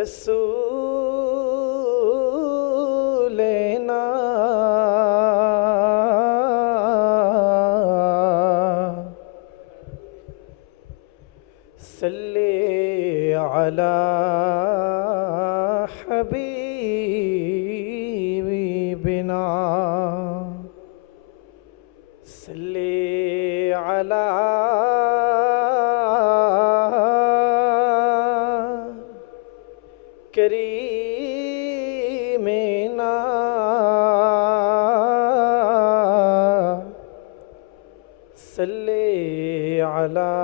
রসূলেনা সাল্লি আলা হাবিবিনা সাল্লি আলা করিমেনা সাল্লি আলা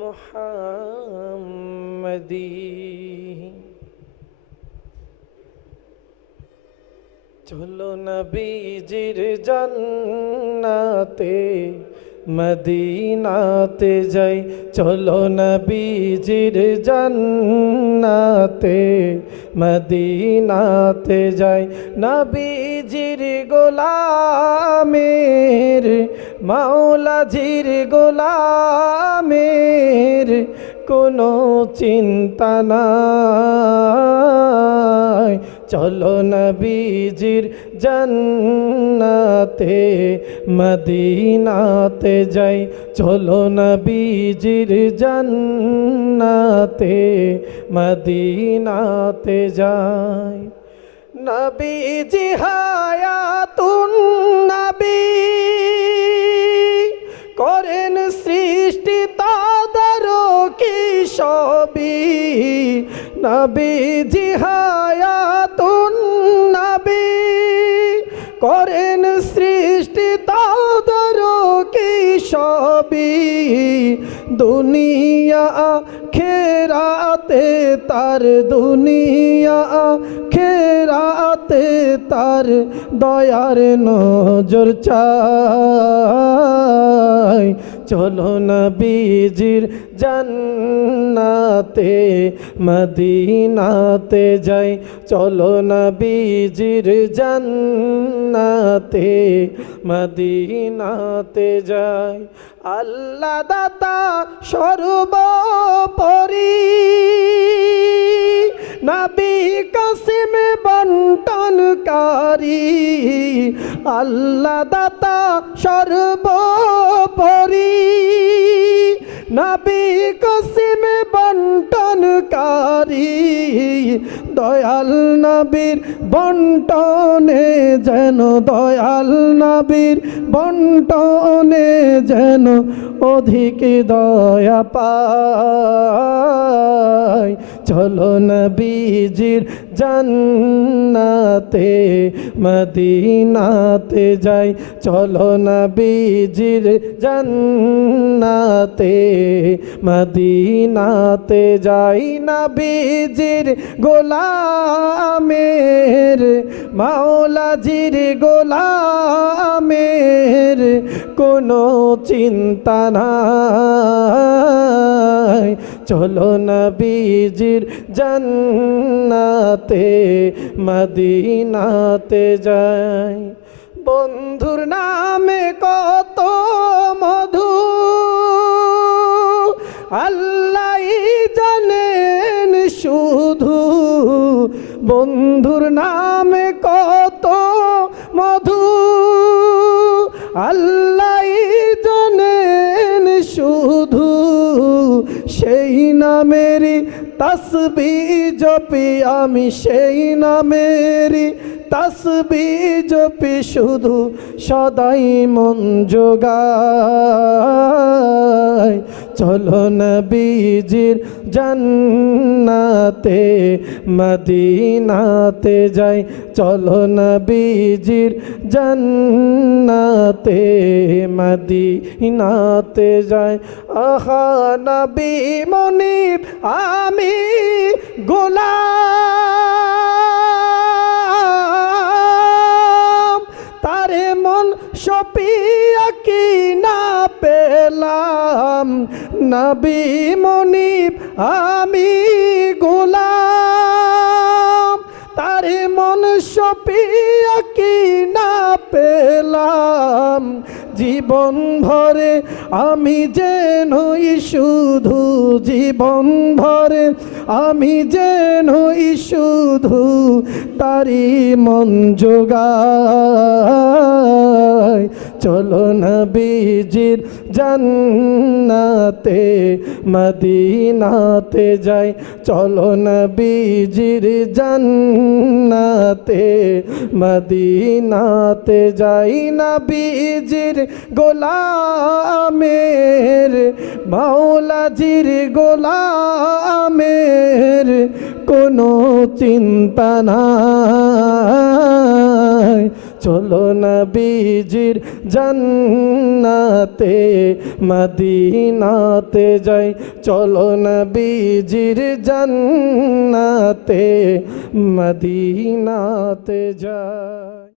মুহাম্মাদি। চলো নবীজির জান্নাতে মদিনাতে যাই, চলো নবীজির জান্নাতে মদিনাতে যাই। নবীজির গোলামের মাওলাজির গোলামের কোনো চিন্তা নাই। চলো নবীজির জান্নাতে মদিনাতে যাই, চলো নবীজির জান্নাতে মদিনাতে যাই। নবীজি হায়াতুন নবী করেন সৃষ্টি তদারকি সবই। নবীজি হায়াতুন নবী করেন সৃষ্টি তদারকি সবই। দুনিয়া খেরাতে তার, দুনিয়া খেরাতে তার দয়ার নজর চাই। চলো নবীজির জান্নাতে মদিনাতে যাই, চলো নবীজির জান্নাতে মদিনাতে যাই। আল্লাহ দাতা সর্বোপরি নবী কাসিম বন্টনকারী। আল্লাহ দাতা সর্বোপরি নবী কাসিম বন্টনকারী। দয়াল নবীর বন্টনে যেন, দয়াল নবীর বন্টনে যেন অধিক দয়া পাই। চলো নবীজির জান্নাতে মদিনাতে যাই, চলো নবীজির জান্নাতে মদিনাতে যাই। নবীজির গোলামের মাওলাজির গোলামের কোনো চিন্তা নাই। চলো নবীজির জান্নাতে মদিনাতে যাই। বন্ধুর নামে কত মধু আল্লাহই জানেন শুধু। বন্ধুর নামে কত মধু আল্লাহই জানেন শুধু। সেই নামেরই তসবিহ জপি আমি, সেই নামেরই তসবিহ জপি শুধু সদাই মন জোগাই। চলো নবীজির জান্নাতে মদিনাতে যাই, চলো নবীজির জান্নাতে মদিনাতে যাই। আহা নবী মনিব আমি গোলাম, তারে মন সপিয়া কি না পেলাম। নবী মনিব আমি গোলাম, তারে মন সপিয়া কি না পেলাম। জীবন ভরে আমি যেনই শুধু জীবন ভরে আমি যেনই শুধু তারি মন জোগাই চলো নবীজির জান্নাতে মদিনাতে যাই চলো নবীজির জান্নাতে মদিনাতে যাই নবীজির গোলামের মাওলাজির গোলামের কোনো চিন্তা নাই চলো নবীজির জান্নাতে মদিনাতে যাই চলো নবীজির জান্নাতে মদিনাতে যাই।